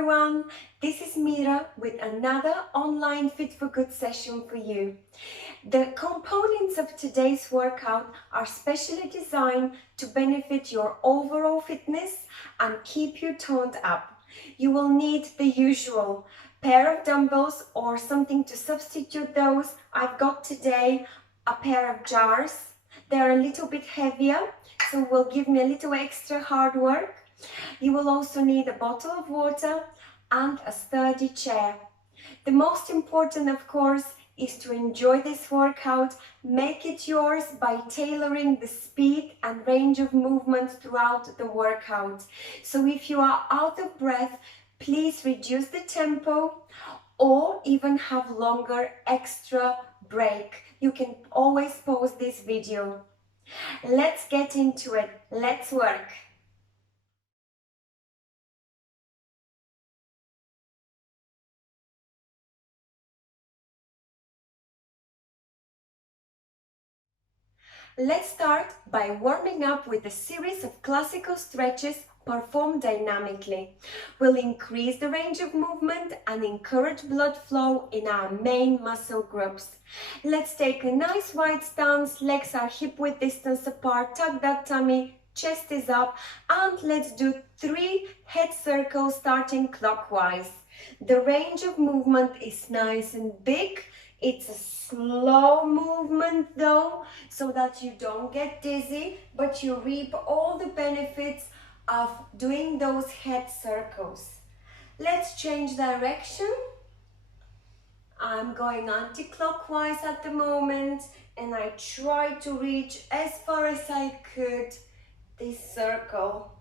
everyone, this is Mira with another online Fit for Good session for you. The components of today's workout are specially designed to benefit your overall fitness and keep you toned up. You will need the usual pair of dumbbells or something to substitute those. I've got today a pair of jars. They're a little bit heavier, so will give me a little extra hard work. You will also need a bottle of water and a sturdy chair. The most important, of course, is to enjoy this workout. Make it yours by tailoring the speed and range of movement throughout the workout. So if you are out of breath, please reduce the tempo or even have longer extra break. You can always pause this video. Let's get into it. Let's work. Let's start by warming up with a series of classical stretches performed dynamically. We'll increase the range of movement and encourage blood flow in our main muscle groups. Let's take a nice wide stance, legs are hip-width distance apart, tuck that tummy, chest is up, and let's do 3 head circles starting clockwise. The range of movement is nice and big. It's a slow movement though, so that you don't get dizzy, but you reap all the benefits of doing those head circles. Let's change direction. I'm going anti-clockwise at the moment, and I try to reach as far as I could this circle.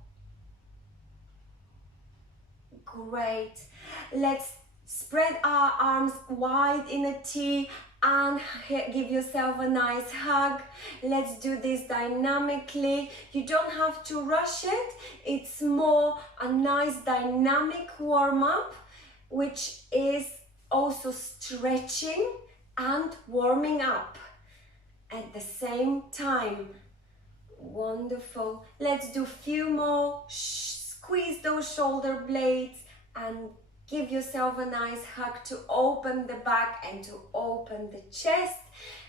Great. Let's spread our arms wide in a T and give yourself a nice hug. Let's do this dynamically. You don't have to rush it. It's more a nice dynamic warm-up, which is also stretching and warming up at the same time. Wonderful. Let's do a few more. Squeeze those shoulder blades and give yourself a nice hug to open the back and to open the chest.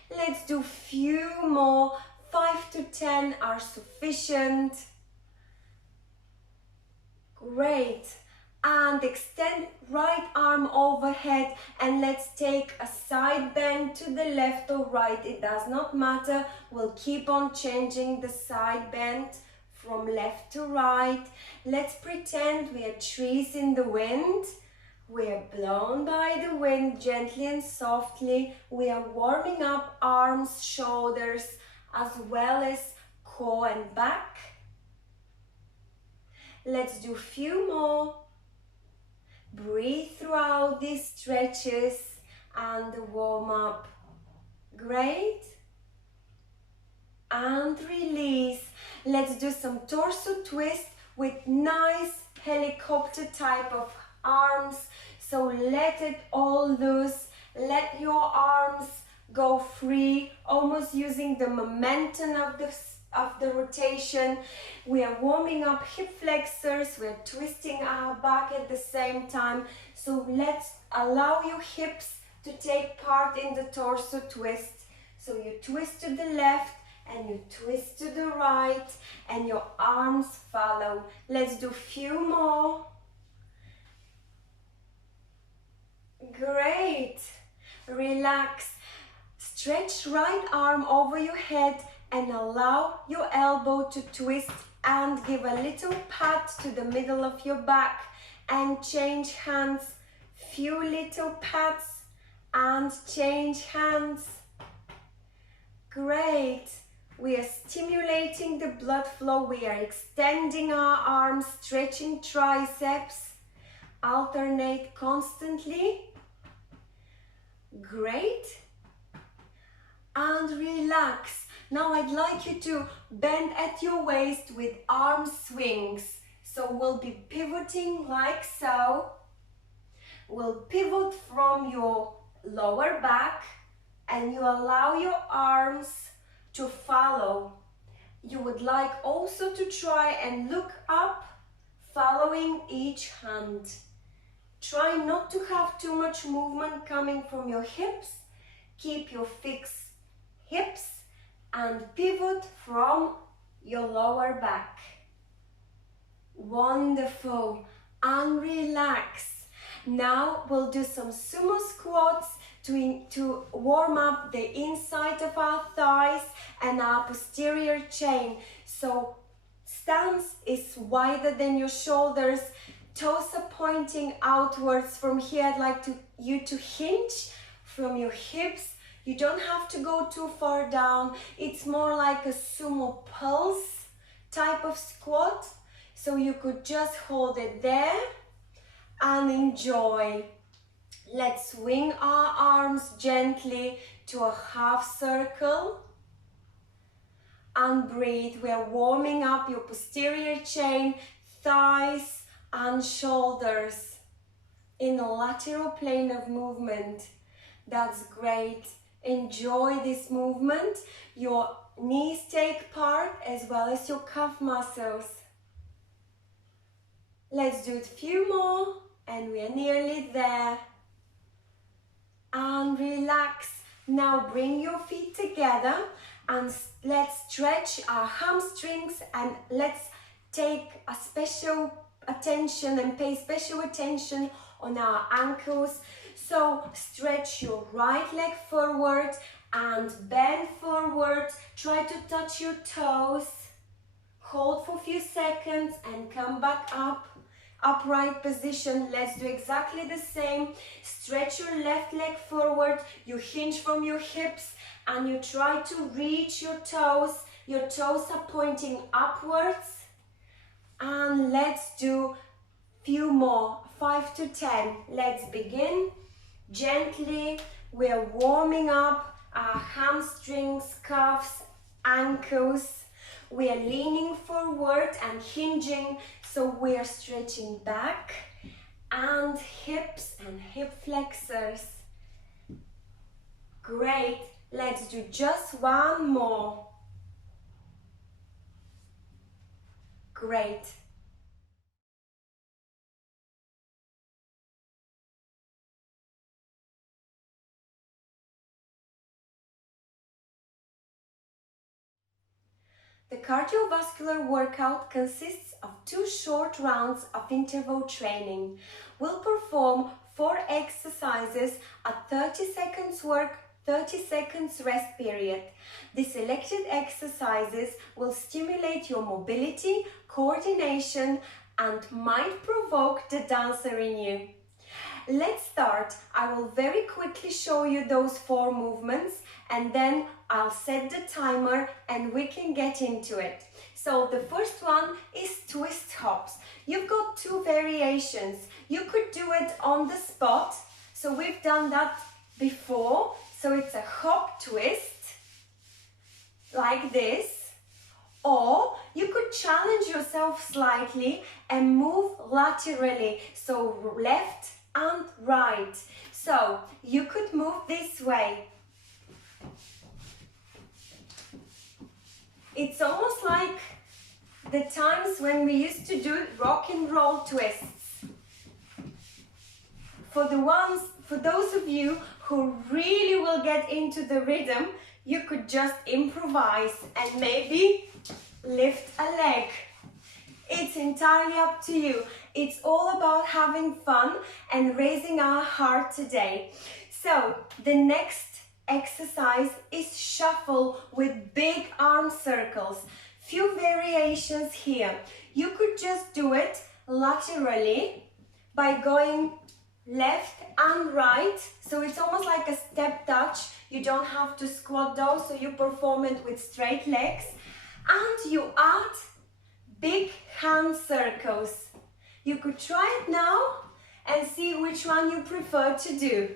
Let's do a few more. 5 to 10 are sufficient. Great. And extend right arm overhead, and let's take a side bend to the left or right. It does not matter. We'll keep on changing the side bend from left to right. Let's pretend we are trees in the wind. We are blown by the wind gently and softly. We are warming up arms, shoulders, as well as core and back. Let's do a few more. Breathe throughout these stretches and the warm-up. Great. And release. Let's do some torso twist with nice helicopter type of arms. So let it all loose. Let your arms go free, almost using the momentum of the rotation. We are warming up hip flexors. We're twisting our back at the same time. So let's allow your hips to take part in the torso twist. So you twist to the left and you twist to the right, and your arms follow. Let's do a few more. Great. Relax. Stretch right arm over your head and allow your elbow to twist, and give a little pat to the middle of your back and change hands. Few little pats and change hands. Great. We are stimulating the blood flow. We are extending our arms, stretching triceps. Alternate constantly. Great. And relax. Now I'd like you to bend at your waist with arm swings. So we'll be pivoting like so. We'll pivot from your lower back, and you allow your arms to follow. You would like also to try and look up, following each hand. Try not to have too much movement coming from your hips. Keep your fixed hips and pivot from your lower back. Wonderful. And relax. Now we'll do some sumo squats to warm up the inside of our thighs and our posterior chain. So stance is wider than your shoulders. Toes are pointing outwards. From here, I'd like you to hinge from your hips. You don't have to go too far down. It's more like a sumo pulse type of squat. So you could just hold it there and enjoy. Let's swing our arms gently to a half circle. And breathe. We're warming up your posterior chain, thighs and shoulders in a lateral plane of movement. That's great. Enjoy this movement. Your knees take part as well as your calf muscles. Let's do a few more and we're nearly there. And relax. Now bring your feet together and let's stretch our hamstrings, and let's take a special attention and pay special attention on our ankles. So stretch your right leg forward and bend forward. Try to touch your toes. Hold for a few seconds and come back up. Upright position. Let's do exactly the same. Stretch your left leg forward. You hinge from your hips and you try to reach your toes. Your toes are pointing upwards. And let's do few more, 5 to 10. Let's begin. Gently, we're warming up our hamstrings, calves, ankles. We are leaning forward and hinging, so we are stretching back and hips and hip flexors. Great. Let's do just one more. Great. The cardiovascular workout consists of 2 short rounds of interval training. We'll perform 4 exercises at 30 seconds work, 30 seconds rest period. The selected exercises will stimulate your mobility, coordination, and might provoke the dancer in you. Let's start. I will very quickly show you those 4 movements and then I'll set the timer and we can get into it. So the first one is twist hops. You've got 2 variations. You could do it on the spot. So we've done that before. So it's a hop twist like this. Or you could challenge yourself slightly and move laterally. So left and right. So you could move this way. It's almost like the times when we used to do rock and roll twists. For those of you who really will get into the rhythm, you could just improvise and maybe lift a leg. It's entirely up to you. It's all about having fun and raising our heart today. So the next exercise is shuffle with big arm circles. Few variations here. You could just do it laterally by going left and right. So it's almost like a step touch. You don't have to squat though, so you perform it with straight legs. And you add big hand circles. You could try it now and see which one you prefer to do.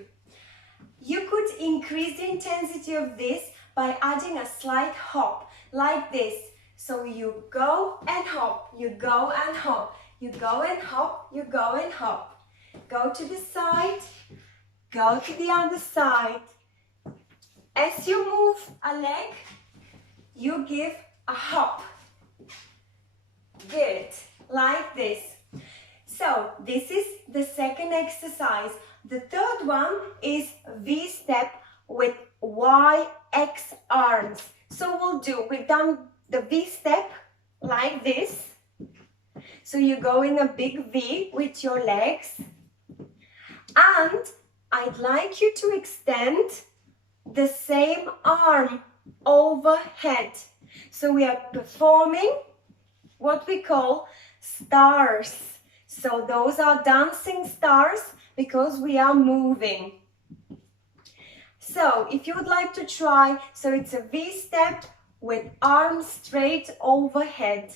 You could increase the intensity of this by adding a slight hop, like this. So you go and hop, you go and hop, you go and hop, you go and hop. Go to the side, go to the other side. As you move a leg, you give a hop. Good, like this. So this is the second exercise. The third one is V-step with YX arms. So we've done the V-step like this. So you go in a big V with your legs. And I'd like you to extend the same arm overhead. So we are performing what we call stars. So those are dancing stars because we are moving. So if you would like to try, so it's a V-step with arms straight overhead.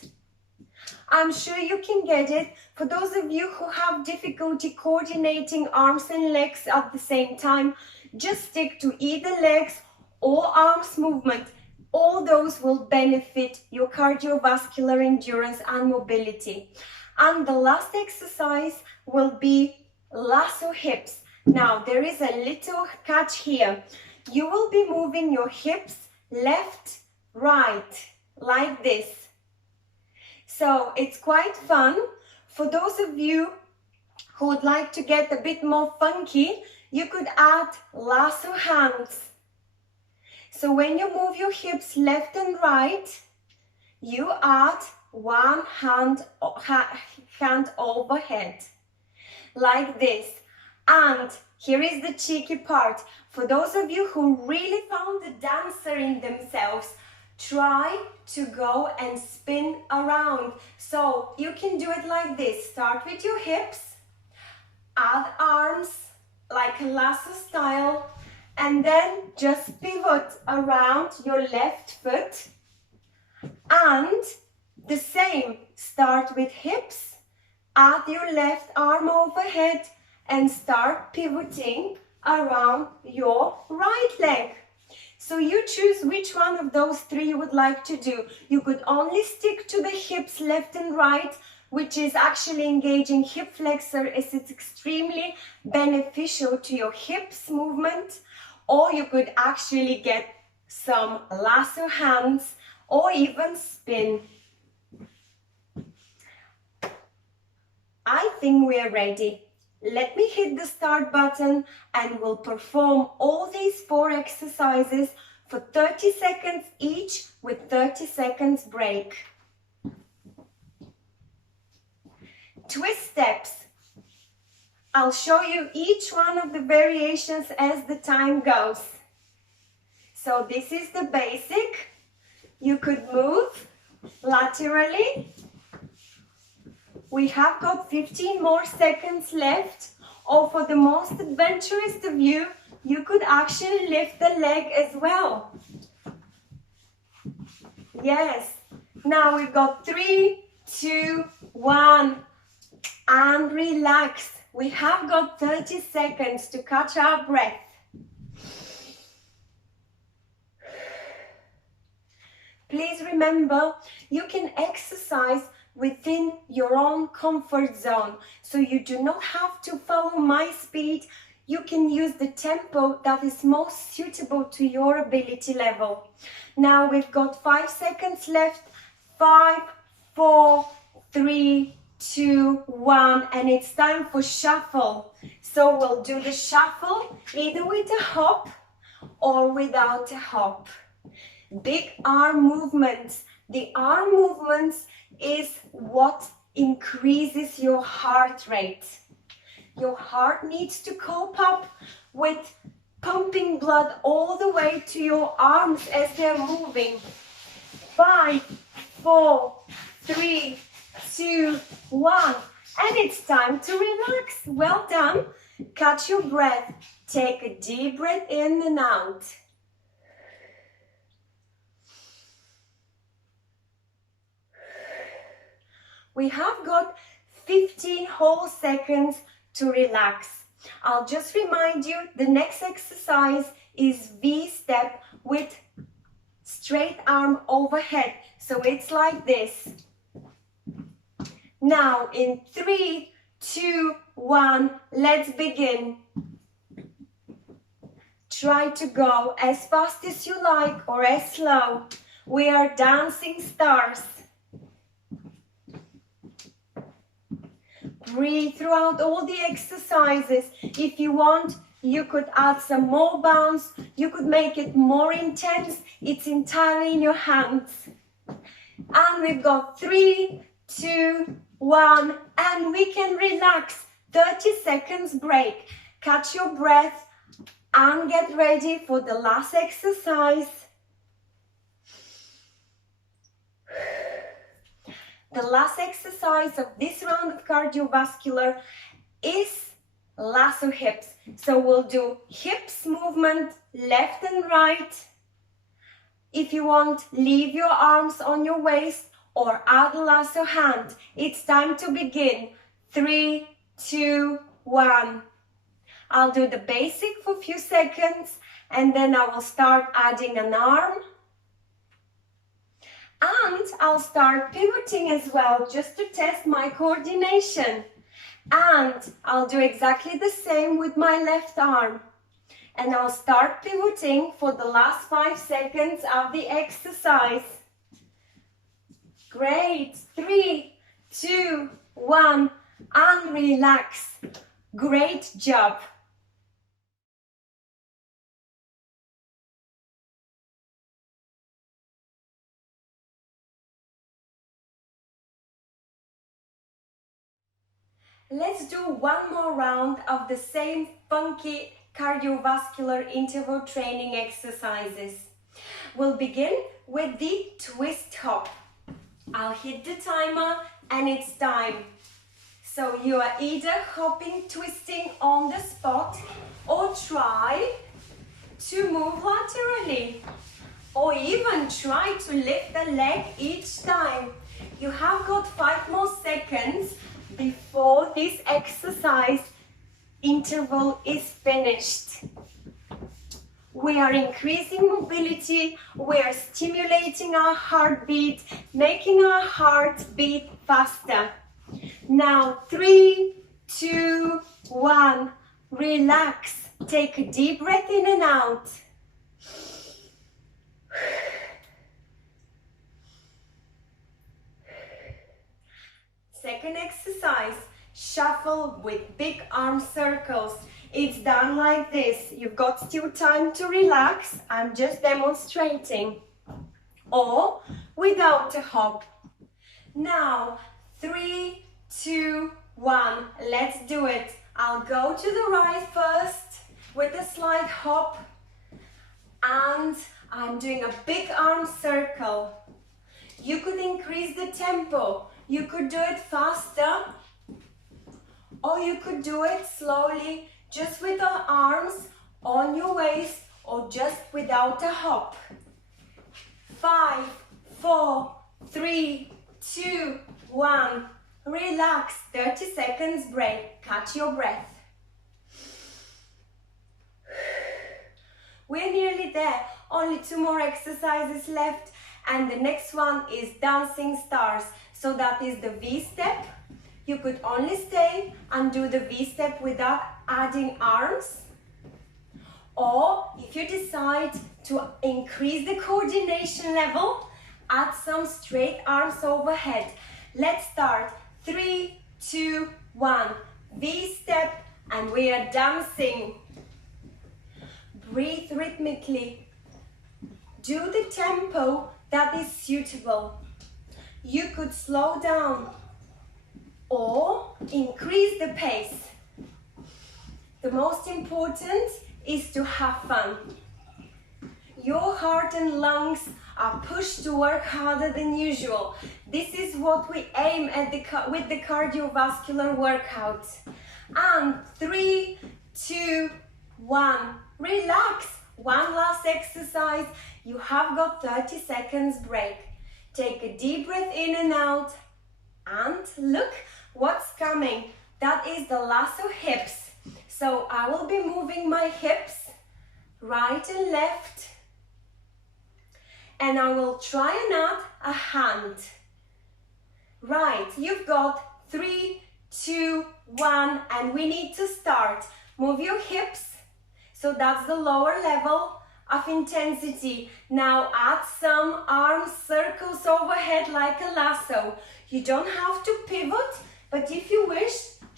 I'm sure you can get it. For those of you who have difficulty coordinating arms and legs at the same time, just stick to either legs or arms movement. All those will benefit your cardiovascular endurance and mobility. And the last exercise will be lasso hips. Now, there is a little catch here. You will be moving your hips left, right, like this. So it's quite fun. For those of you who would like to get a bit more funky, you could add lasso hands. So when you move your hips left and right, you add one hand overhead, like this. And here is the cheeky part. For those of you who really found the dancer in themselves, try to go and spin around. So you can do it like this. Start with your hips, add arms like a lasso style, and then just pivot around your left foot. And the same, start with hips, add your left arm overhead, and start pivoting around your right leg. So you choose which one of those three you would like to do. You could only stick to the hips left and right, which is actually engaging hip flexor, as it's extremely beneficial to your hips movement. Or you could actually get some lasso hands or even spin. I think we are ready. Let me hit the start button and we'll perform all these 4 exercises for 30 seconds each with 30 seconds break. Twist steps. I'll show you each one of the variations as the time goes. So this is the basic. You could move laterally. We have got 15 more seconds left, or for the most adventurous of you, you could actually lift the leg as well. Yes. Now we've got 3, 2, 1, and relax. We have got 30 seconds to catch our breath. Please remember, you can exercise within your own comfort zone. So you do not have to follow my speed. You can use the tempo that is most suitable to your ability level. Now we've got 5 seconds left. 5, 4, 3, 2, 1, and it's time for shuffle. So we'll do the shuffle either with a hop or without a hop. Big arm movements. The arm movements is what increases your heart rate. Your heart needs to cope up with pumping blood all the way to your arms as they're moving. 5, 4, 3, 2, 1. And it's time to relax. Well done. Catch your breath. Take a deep breath in and out. We have got 15 whole seconds to relax. I'll just remind you, the next exercise is V-step with straight arm overhead. So it's like this. Now in 3, 2, 1, let's begin. Try to go as fast as you like or as slow. We are dancing stars. Breathe throughout all the exercises. If you want, you could add some more bounce. You could make it more intense. It's entirely in your hands. And we've got 3, 2, 1, and we can relax. 30 seconds break. Catch your breath and get ready for the last exercise. The last exercise of this round of cardiovascular is lasso hips. So we'll do hips movement left and right. If you want, leave your arms on your waist or add a lasso hand. It's time to begin. 3, 2, 1. I'll do the basic for a few seconds and then I will start adding an arm. And I'll start pivoting as well, just to test my coordination. And I'll do exactly the same with my left arm. And I'll start pivoting for the last 5 seconds of the exercise. Great. 3, 2, 1, and relax. Great job. Let's do one more round of the same funky cardiovascular interval training exercises. We'll begin with the twist hop. I'll hit the timer and it's time. So you are either hopping, twisting on the spot, or try to move laterally, or even try to lift the leg each time. You have got 5 more seconds before this exercise interval is finished. We are increasing mobility, we are stimulating our heartbeat, making our heart beat faster. Now 3, 2, 1, relax. Take a deep breath in and out. Second exercise, shuffle with big arm circles. It's done like this. You've got still time to relax. I'm just demonstrating. Or without a hop. Now, 3, 2, 1. Let's do it. I'll go to the right first with a slight hop. And I'm doing a big arm circle. You could increase the tempo. You could do it faster, or you could do it slowly, just with the arms on your waist, or just without a hop. 5, 4, 3, 2, 1. Relax, 30 seconds break. Catch your breath. We're nearly there. Only 2 more exercises left, and the next one is dancing stars. So that is the V-step. You could only stay and do the V-step without adding arms. Or if you decide to increase the coordination level, add some straight arms overhead. Let's start. 3, 2, 1. V-step, and we are dancing. Breathe rhythmically. Do the tempo that is suitable. You could slow down or increase the pace. The most important is to have fun. Your heart and lungs are pushed to work harder than usual. This is what we aim at with the cardiovascular workout. And 3, 2, 1. Relax. One last exercise. You have got 30 seconds break. Take a deep breath in and out, and look what's coming. That is the lasso hips. So I will be moving my hips right and left, and I will try and add a hand. Right, you've got 3, 2, 1, and we need to start. Move your hips. So that's the lower level of intensity. Now add some arm circles overhead like a lasso. You don't have to pivot, but if you wish,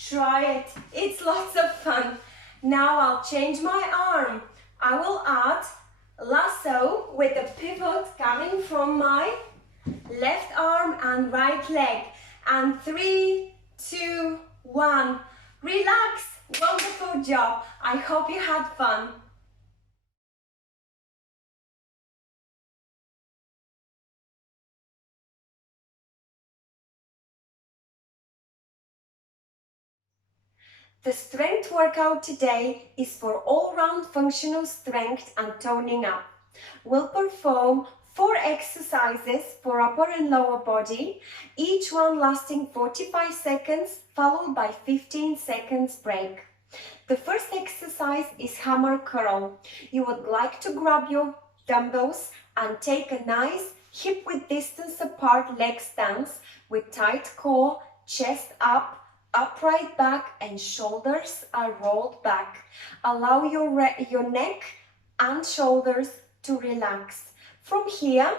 Try it. It's lots of fun. Now I'll change my arm. I will add lasso with a pivot coming from my left arm and right leg. And 3, 2, 1. Relax. Wonderful job. I hope you had fun. The strength workout today is for all-round functional strength and toning up. We'll perform 4 exercises for upper and lower body, each one lasting 45 seconds, followed by 15 seconds break. The first exercise is hammer curl. You would like to grab your dumbbells and take a nice hip-width distance apart leg stance with tight core, chest up, upright back, and shoulders are rolled back. Allow your neck and shoulders to relax. From here,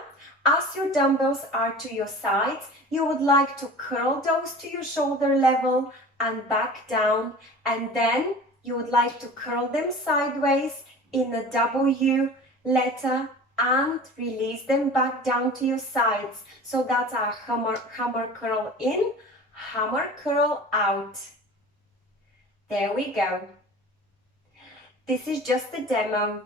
as your dumbbells are to your sides, you would like to curl those to your shoulder level and back down, and then you would like to curl them sideways in a W letter and release them back down to your sides. So that's our hammer curl in, hammer curl out. There we go. This is just a demo,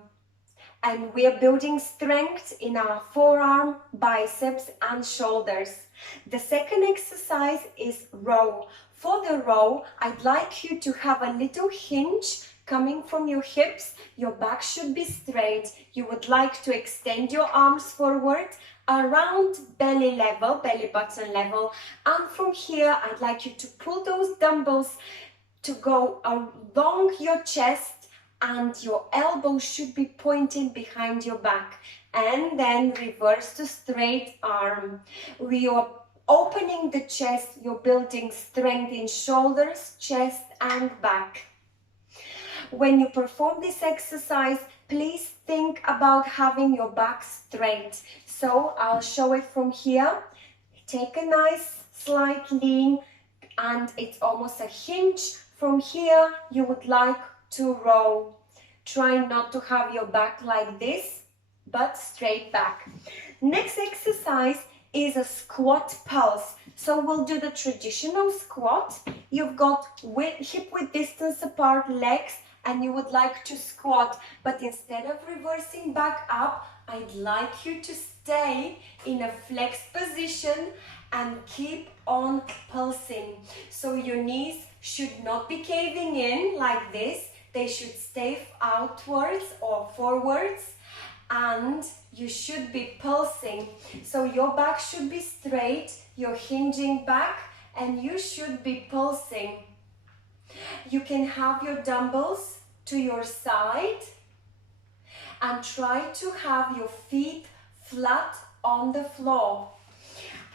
and we are building strength in our forearm, biceps and shoulders. The second exercise is row. For the row, I'd like you to have a little hinge coming from your hips. Your back should be straight. You would like to extend your arms forward around belly level, belly button level, and from here I'd like you to pull those dumbbells to go along your chest, and your elbows should be pointing behind your back, and then reverse to straight arm. We are opening the chest, you're building strength in shoulders, chest and back. When you perform this exercise, please think about having your back straight. So I'll show it from here. Take a nice slight lean, and it's almost a hinge. From here, you would like to row. Try not to have your back like this, but straight back. Next exercise is a squat pulse. So we'll do the traditional squat. You've got hip width distance apart legs, and you would like to squat, but instead of reversing back up, I'd like you to stay in a flexed position and keep on pulsing. So your knees should not be caving in like this. They should stay outwards or forwards, and you should be pulsing. So your back should be straight, you're hinging back, and you should be pulsing. You can have your dumbbells to your side and try to have your feet flat on the floor.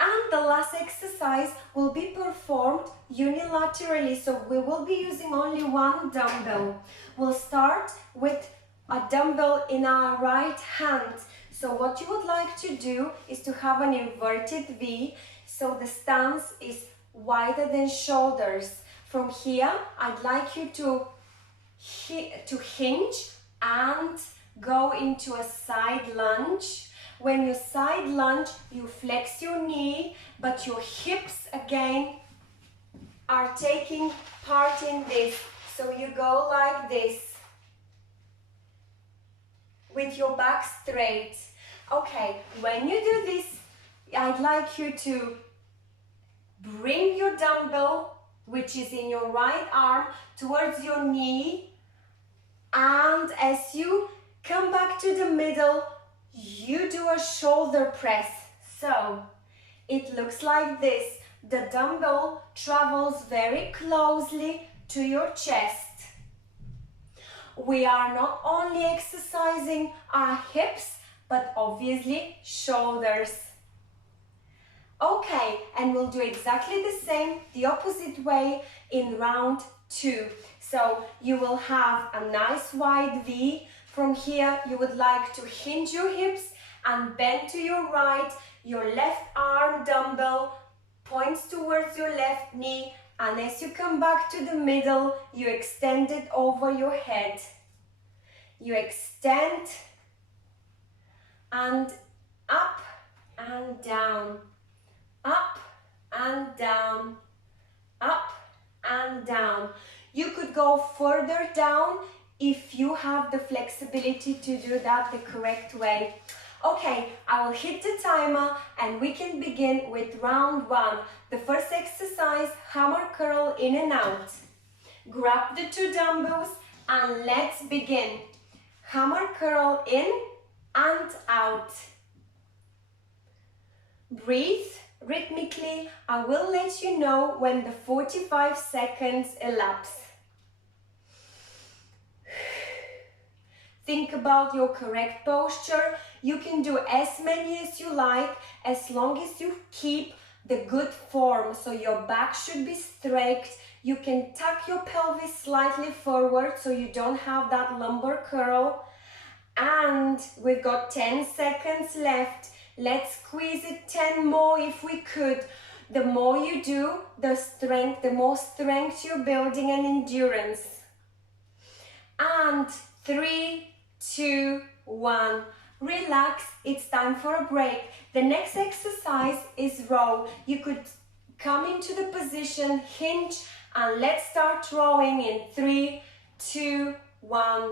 And the last exercise will be performed unilaterally, so we will be using only one dumbbell. We'll start with a dumbbell in our right hand. So what you would like to do is to have an inverted V, so the stance is wider than shoulders. From here, I'd like you to hinge and go into a side lunge. When you side lunge, you flex your knee, but your hips again are taking part in this. So you go like this with your back straight. Okay, when you do this, I'd like you to bring your dumbbell, which is in your right arm, towards your knee, and as you come back to the middle, you do a shoulder press. So it looks like this. The dumbbell travels very closely to your chest. We are not only exercising our hips, but obviously shoulders. Okay, and we'll do exactly the same, the opposite way in round 2. So you will have a nice wide V. From here, you would like to hinge your hips and bend to your right. Your left arm dumbbell points towards your left knee, And as you come back to the middle, you extend it over your head. You extend and up and down, up and down, up and down. You could go further down if you have the flexibility to do that the correct way. Okay, I will hit the timer and we can begin with round one. The first exercise, hammer curl in and out. Grab the 2 dumbbells and let's begin. Hammer curl in and out. Breathe rhythmically. I will let you know when the 45 seconds elapse. Think about your correct posture. You can do as many as you like, as long as you keep the good form. So your back should be straight. You can tuck your pelvis slightly forward so you don't have that lumbar curl. And we've got 10 seconds left. Let's squeeze it 10 more if we could. The more you do, the more strength you're building and endurance. And 3, 2, 1. Relax, it's time for a break. The next exercise is row. You could come into the position, hinge, and let's start rowing in 3, 2, 1.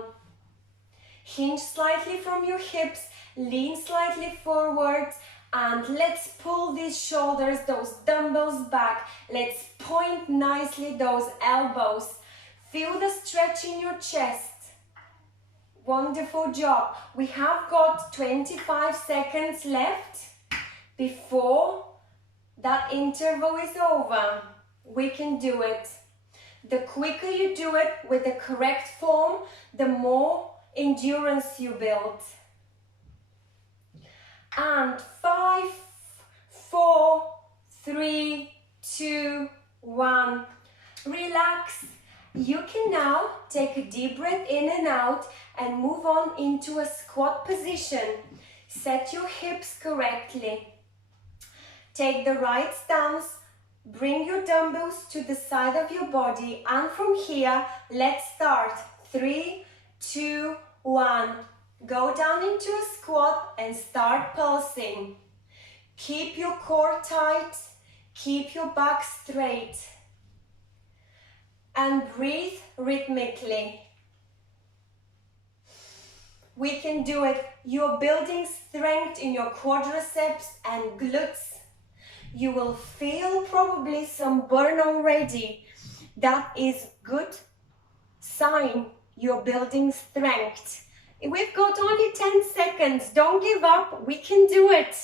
Hinge slightly from your hips, lean slightly forward, and let's pull these shoulders, those dumbbells back. Let's point nicely those elbows. Feel the stretch in your chest. Wonderful job. We have got 25 seconds left before that interval is over. We can do it. The quicker you do it with the correct form, the more endurance you build. And 5, 4, 3, 2, 1. Relax. You can now take a deep breath in and out and move on into a squat position. Set your hips correctly. Take the right stance. Bring your dumbbells to the side of your body, and from here, let's start. 3, 2, 1. Go down into a squat and start pulsing. Keep your core tight. Keep your back straight. And breathe rhythmically. We can do it. You're building strength in your quadriceps and glutes. You will feel probably some burn already. That is good sign you're building strength. We've got only 10 seconds. Don't give up. We can do it.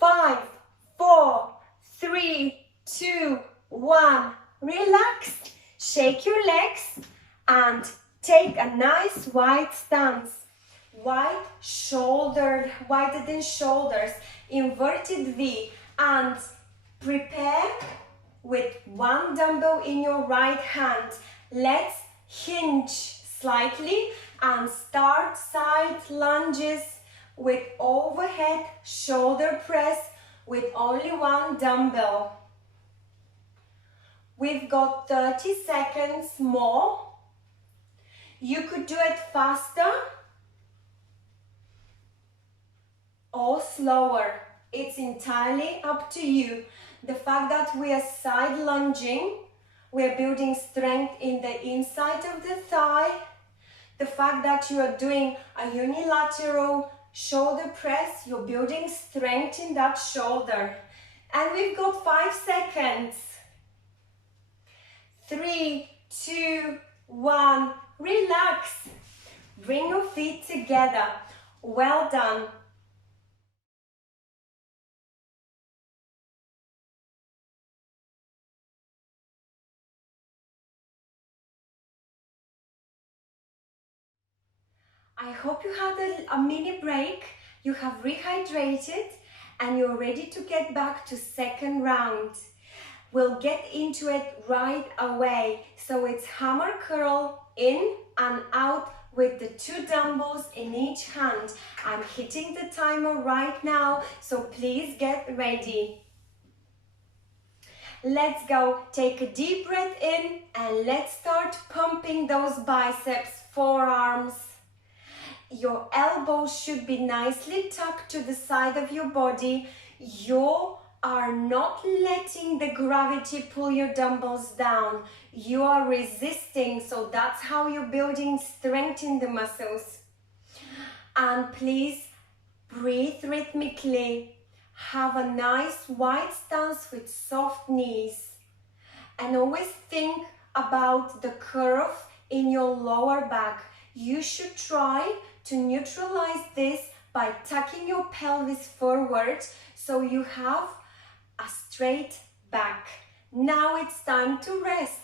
5, 4, 3, 2, 1. Relax. Shake your legs and take a nice wide stance. Wide shouldered, wider than shoulders, inverted V, and prepare with 1 dumbbell in your right hand. Let's hinge slightly and start side lunges with overhead shoulder press with only 1 dumbbell. We've got 30 seconds more. You could do it faster or slower. It's entirely up to you. The fact that we are side lunging, we're building strength in the inside of the thigh. The fact that you are doing a unilateral shoulder press, you're building strength in that shoulder. And we've got 5 seconds. 3, 2, 1. Relax. Bring your feet together. Well done. I hope you had a mini break, you have rehydrated, and you're ready to get back to second round. We'll get into it right away. So it's hammer curl in and out with the 2 dumbbells in each hand. I'm hitting the timer right now, so please get ready. Let's go. Take a deep breath in and let's start pumping those biceps, forearms. Your elbows should be nicely tucked to the side of your body. You are not letting the gravity pull your dumbbells down. You are resisting, so that's how you're building strength in the muscles. And please breathe rhythmically. Have a nice wide stance with soft knees. And always think about the curve in your lower back. You should try to neutralize this by tucking your pelvis forward so you have a straight back. Now it's time to rest.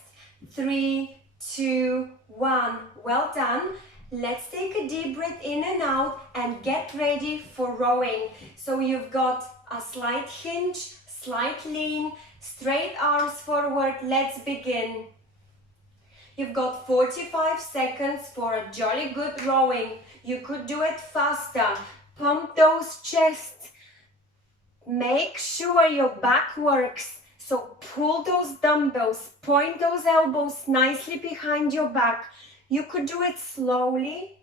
3, 2, 1. Well done. Let's take a deep breath in and out and get ready for rowing. So you've got a slight hinge, slight lean, straight arms forward. Let's begin. You've got 45 seconds for a jolly good rowing. You could do it faster. Pump those chests. Make sure your back works. So pull those dumbbells, point those elbows nicely behind your back. You could do it slowly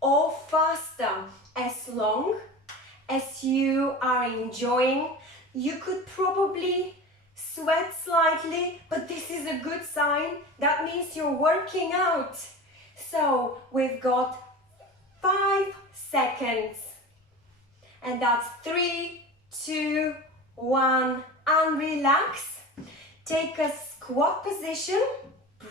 or faster, as long as you are enjoying. You could probably sweat slightly, but this is a good sign. That means you're working out. So we've got 5 seconds. And that's 3, 2, 1, and relax. Take a squat position.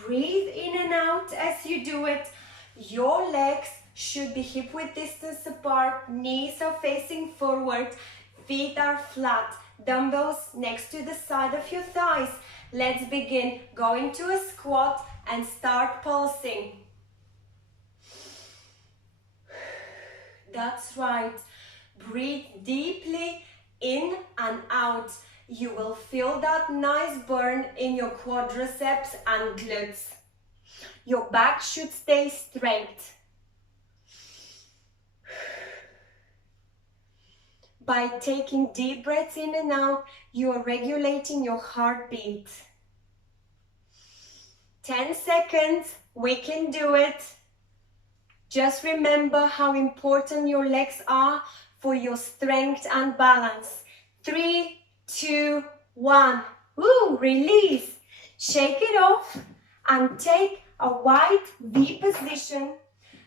Breathe in and out as you do it. Your legs should be hip-width distance apart. Knees are facing forward. Feet are flat. Dumbbells next to the side of your thighs. Let's begin. Go into a squat and start pulsing. That's right. Breathe deeply in and out. You will feel that nice burn in your quadriceps and glutes. Your back should stay straight. By taking deep breaths in and out, you are regulating your heartbeat. 10 seconds, we can do it. Just remember how important your legs are for your strength and balance. 3, 2, 1. Woo, release. Shake it off and take a wide V position.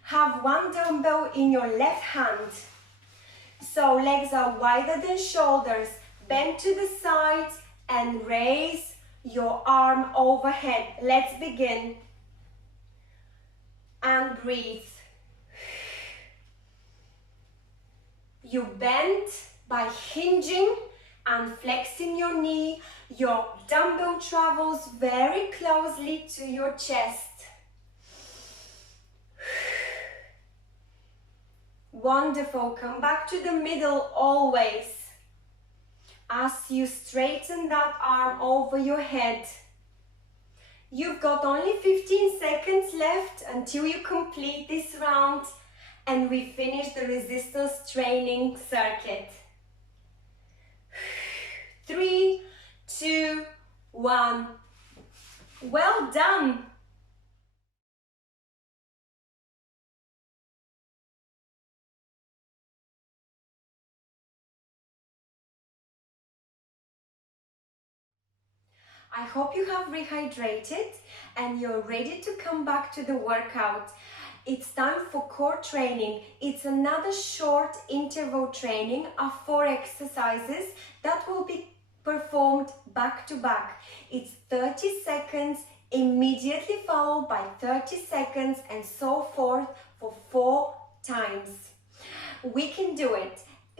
Have one dumbbell in your left hand. So legs are wider than shoulders. Bend to the sides and raise your arm overhead. Let's begin. And breathe. You bend by hinging and flexing your knee. Your dumbbell travels very closely to your chest. Wonderful. Come back to the middle always. As you straighten that arm over your head. You've got only 15 seconds left until you complete this round and we finish the resistance training circuit. 3, 2, 1. Well done. I hope you have rehydrated and you're ready to come back to the workout. It's time for core training. It's another short interval training of 4 exercises that will be performed back to back. It's 30 seconds, immediately followed by 30 seconds and so forth for 4 times. We can do it.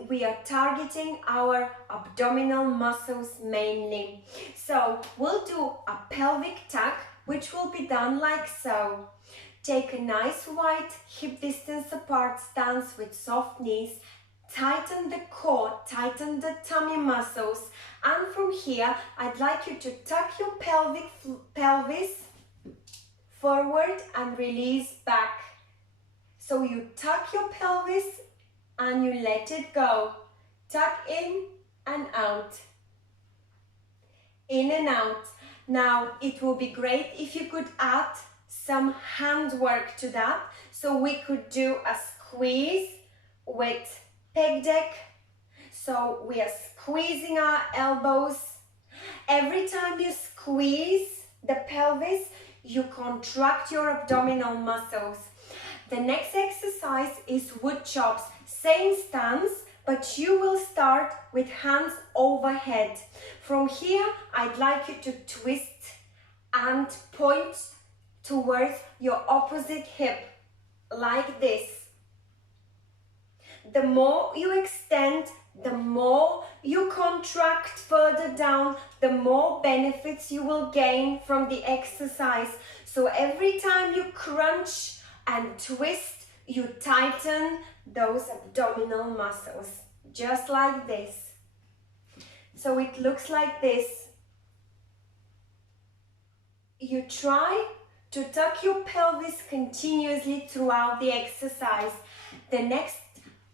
We are targeting our abdominal muscles mainly. So we'll do a pelvic tuck, which will be done like so. Take a nice wide hip distance apart stance with soft knees. Tighten the core, tighten the tummy muscles. And from here, I'd like you to tuck your pelvis forward and release back. So you tuck your pelvis and you let it go. Tuck in and out. In and out. Now it will be great if you could add some hand work to that. So we could do a squeeze with pec deck. So we are squeezing our elbows. Every time you squeeze the pelvis, you contract your abdominal muscles. The next exercise is wood chops. Same stance, but you will start with hands overhead. From here, I'd like you to twist and point towards your opposite hip, like this. The more you extend, the more you contract further down, the more benefits you will gain from the exercise. So every time you crunch and twist, you tighten those abdominal muscles, just like this. So it looks like this. You try to tuck your pelvis continuously throughout the exercise. The next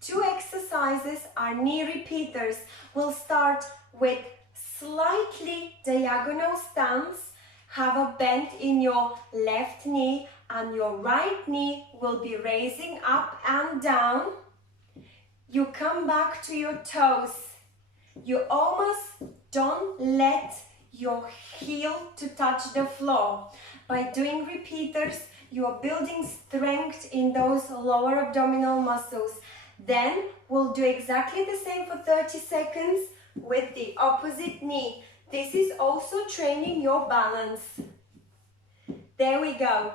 two exercises are knee repeaters. We'll start with slightly diagonal stance. Have a bend in your left knee and your right knee will be raising up and down. You come back to your toes. You almost don't let your heel to touch the floor. By doing repeaters, you are building strength in those lower abdominal muscles. Then we'll do exactly the same for 30 seconds with the opposite knee. This is also training your balance. There we go.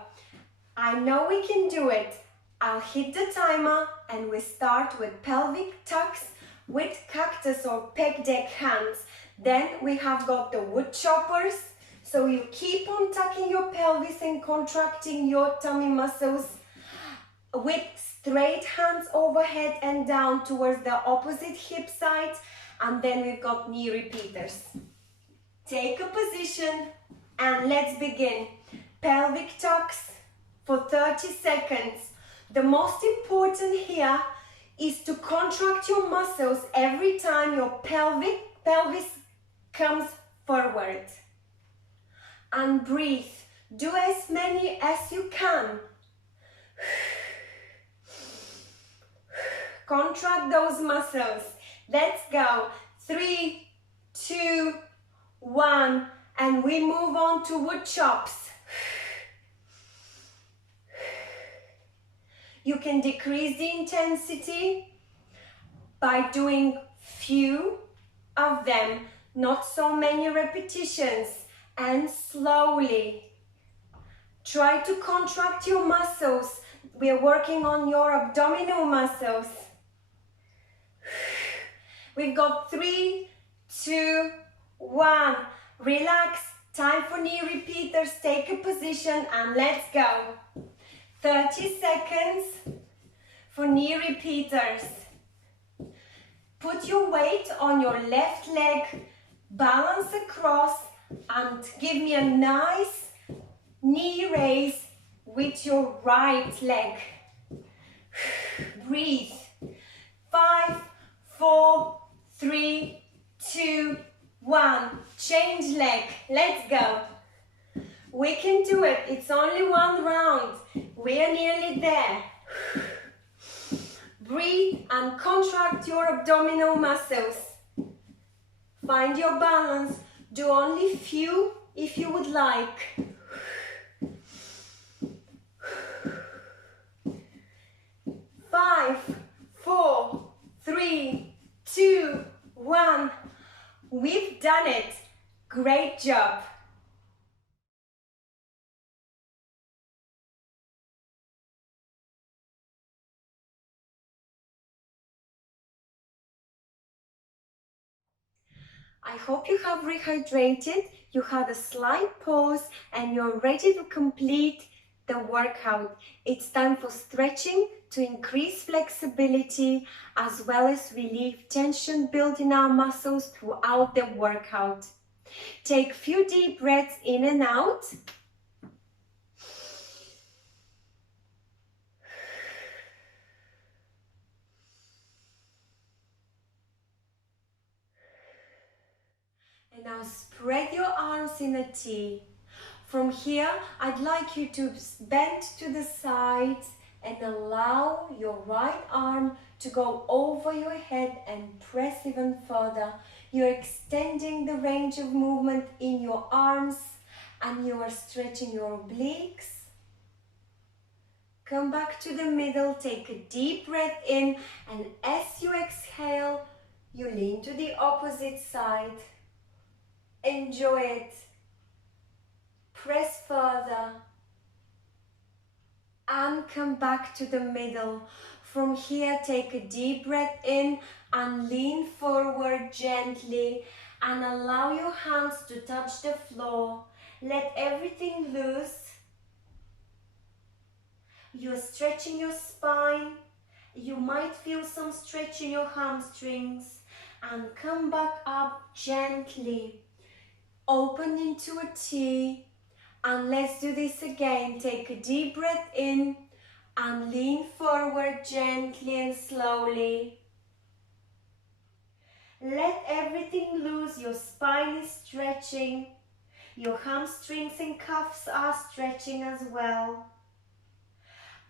I know we can do it. I'll hit the timer and we start with pelvic tucks with cactus or pec deck hands. Then we have got the wood choppers. So you keep on tucking your pelvis and contracting your tummy muscles with straight hands overhead and down towards the opposite hip side. And then we've got knee repeaters. Take a position and let's begin. Pelvic tucks for 30 seconds. The most important here is to contract your muscles every time your pelvis comes forward. And breathe. Do as many as you can. Contract those muscles. Let's go. 3, 2, 1. And we move on to wood chops. You can decrease the intensity by doing few of them, not so many repetitions, and slowly. Try to contract your muscles. We are working on your abdominal muscles. We've got 3, 2, 1. Relax. Time for knee repeaters. Take a position and let's go. 30 seconds for knee repeaters. Put your weight on your left leg, balance across and give me a nice knee raise with your right leg. Breathe. 5, 4, 3, 2, 1. Change leg. Let's go. We can do it. It's only one round. We are nearly there. Breathe and contract your abdominal muscles. Find your balance. Do only few if you would like. 5, 4, 3, 2, 1. We've done it. Great job. I hope you have rehydrated, you had a slight pause and you're ready to complete the workout. It's time for stretching to increase flexibility as well as relieve tension built in our muscles throughout the workout. Take a few deep breaths in and out. spread your arms in a T. From here, I'd like you to bend to the sides and allow your right arm to go over your head and press even further. You're extending the range of movement in your arms and you are stretching your obliques. Come back to the middle, take a deep breath in, and as you exhale, you lean to the opposite side. Enjoy it. Press further. And come back to the middle. From here, take a deep breath in and lean forward gently and allow your hands to touch the floor. Let everything loose. You're stretching your spine. You might feel some stretch in your hamstrings. And come back up gently. Open into a T. And let's do this again. Take a deep breath in and lean forward gently and slowly. Let everything loose. Your spine is stretching. Your hamstrings and calves are stretching as well.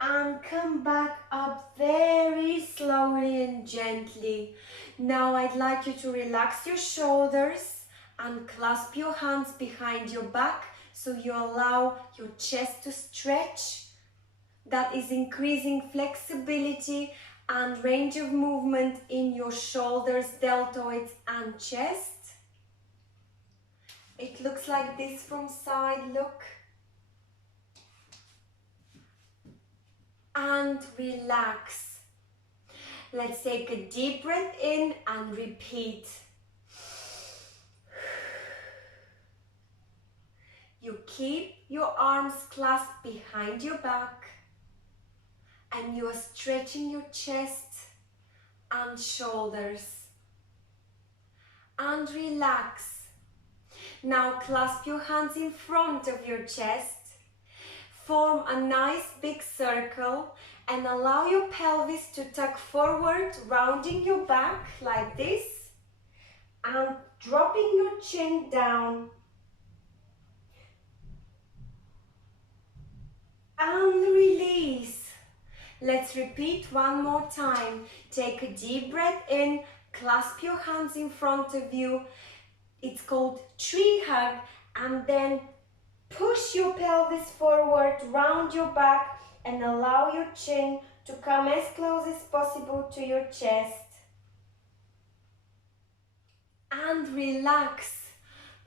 And come back up very slowly and gently. Now I'd like you to relax your shoulders and clasp your hands behind your back so you allow your chest to stretch. That is increasing flexibility and range of movement in your shoulders, deltoids and chest. It looks like this from side, look. And relax. Let's take a deep breath in and repeat. You keep your arms clasped behind your back and you are stretching your chest and shoulders. And relax. Now clasp your hands in front of your chest. Form a nice big circle and allow your pelvis to tuck forward, rounding your back like this and dropping your chin down. And release. Let's repeat one more time. Take a deep breath in, clasp your hands in front of you. It's called tree hug, and then push your pelvis forward, round your back and allow your chin to come as close as possible to your chest. And relax.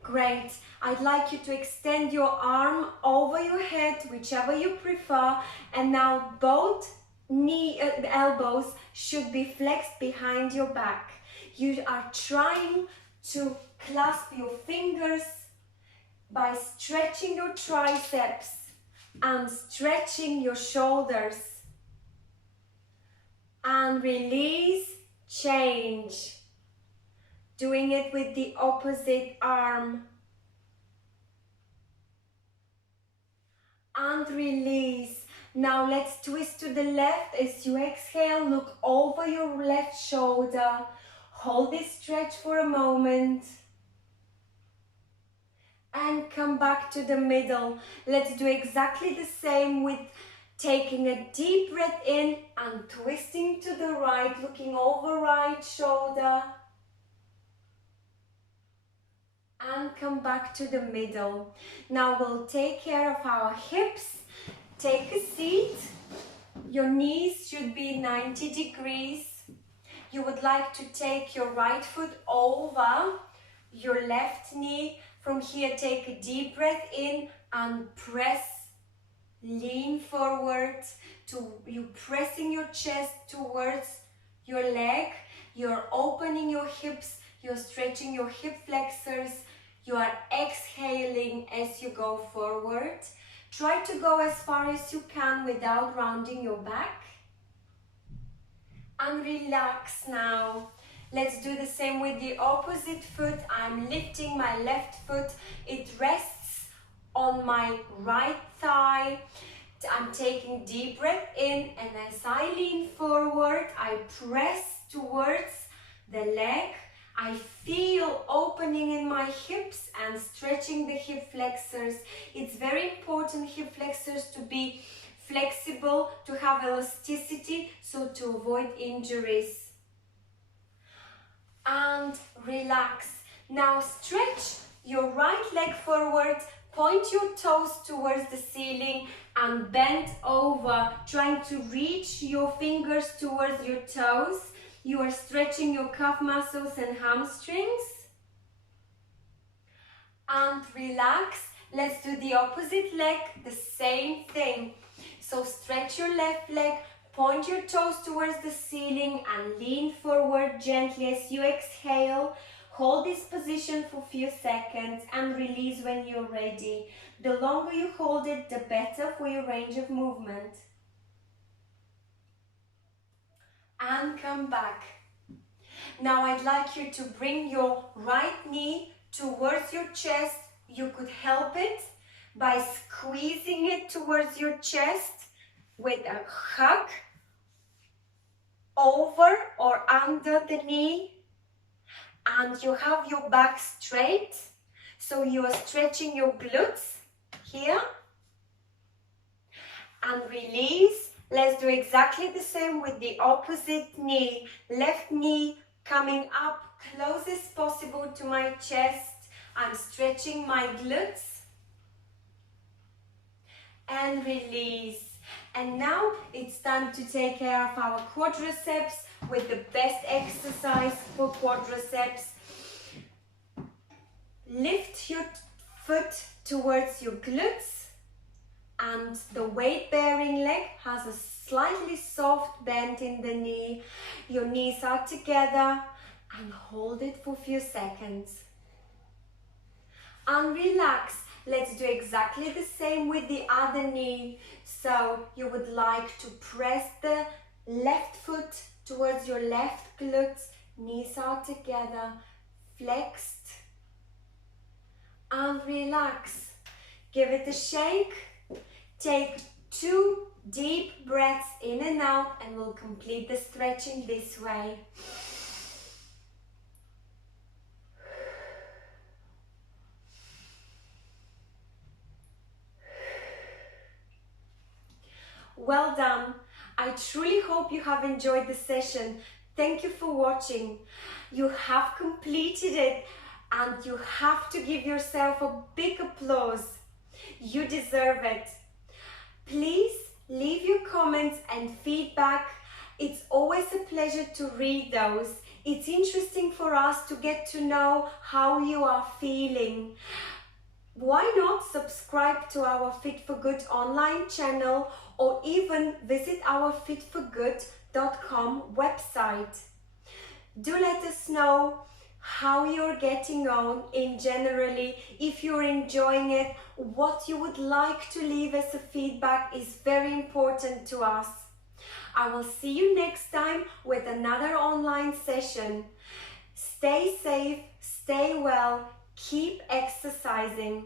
Great. I'd like you to extend your arm over your head, whichever you prefer, and now both elbows should be flexed behind your back. You are trying to clasp your fingers by stretching your triceps and stretching your shoulders. And release, change. Doing it with the opposite arm. And release. Now let's twist to the left. As you exhale, look over your left shoulder. Hold this stretch for a moment. And come back to the middle. Let's do exactly the same with taking a deep breath in and twisting to the right, looking over right shoulder. And come back to the middle. Now we'll take care of our hips. Take a seat. Your knees should be 90 degrees. You would like to take your right foot over your left knee. From here, take a deep breath in and press. Lean forward to you pressing your chest towards your leg. You're opening your hips. You're stretching your hip flexors. You are exhaling as you go forward. Try to go as far as you can without rounding your back. And relax now. Let's do the same with the opposite foot. I'm lifting my left foot. It rests on my right thigh. I'm taking deep breath in, and as I lean forward, I press towards the leg. I feel opening in my hips and stretching the hip flexors. It's very important hip flexors to be flexible, to have elasticity, so to avoid injuries. And relax. Now stretch your right leg forward, point your toes towards the ceiling and bend over, trying to reach your fingers towards your toes. You are stretching your calf muscles and hamstrings. And relax. Let's do the opposite leg, the same thing. So stretch your left leg, point your toes towards the ceiling and lean forward gently as you exhale. Hold this position for a few seconds and release when you're ready. The longer you hold it, the better for your range of movement. And come back. Now I'd like you to bring your right knee towards your chest. You could help it by squeezing it towards your chest with a hug over or under the knee. And you have your back straight. So you are stretching your glutes here. And release. Let's do exactly the same with the opposite knee. Left knee coming up close as possible to my chest. I'm stretching my glutes. And release. And now it's time to take care of our quadriceps with the best exercise for quadriceps. Lift your foot towards your glutes. And the weight-bearing leg has a slightly soft bend in the knee. Your knees are together and hold it for a few seconds. And relax. Let's do exactly the same with the other knee. So you would like to press the left foot towards your left glutes. Knees are together, flexed. And relax. Give it a shake. Take 2 deep breaths in and out and we'll complete the stretching this way. Well done. I truly hope you have enjoyed the session. Thank you for watching. You have completed it and you have to give yourself a big applause. You deserve it. Please leave your comments and feedback. It's always a pleasure to read those. It's interesting for us to get to know how you are feeling. Why not subscribe to our Fit for Good online channel or even visit our fitforgood.com website. Do let us know how you're getting on in generally, if you're enjoying it, what you would like to leave as a feedback is very important to us. I will see you next time with another online session. Stay safe, stay well, keep exercising.